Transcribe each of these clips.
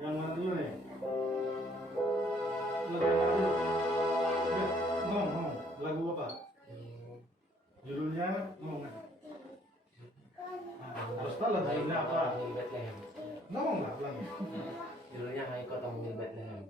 Yang mana dulu nih? Lagu apa dulu? Ya, ngomong. Lagu apa? Judulnya ngomong. Harus tahu lah judulnya apa. Bethlehem. Ngomong nggak ulangi? Judulnya Hai Kota Mungil Bethlehem.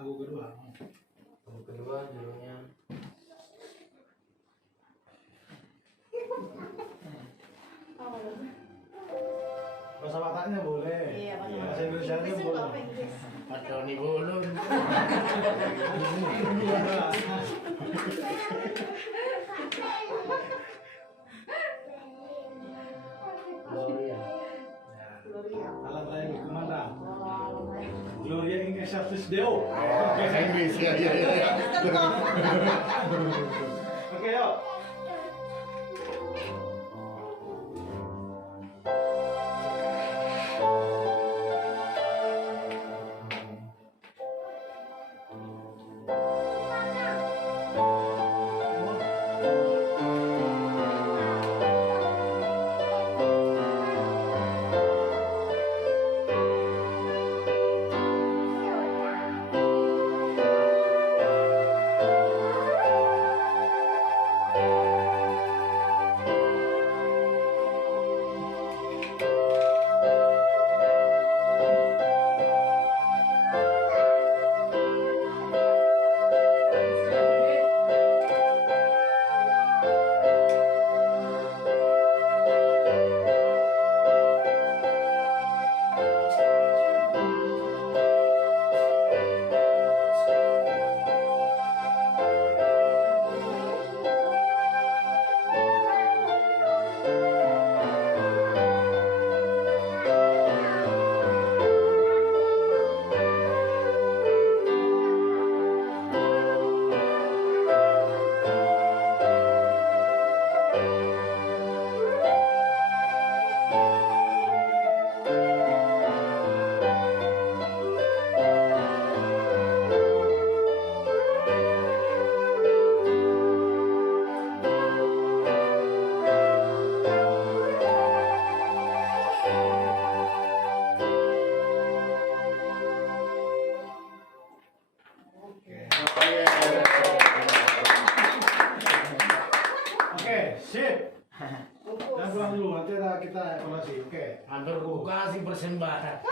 Lagu kedua. Lagu kedua judulnya Bahasa Bataknya boleh. Iya, Bahasa Indonesianya boleh. Patoni Bulun. Gloria. Alat lain kemana? Gloria in excelsis Deo. Inggris ya. Oke, yuk. Sip. Jangan pulang dulu, nanti kita evaluasi. Oke. Hampir buka sih persembahan.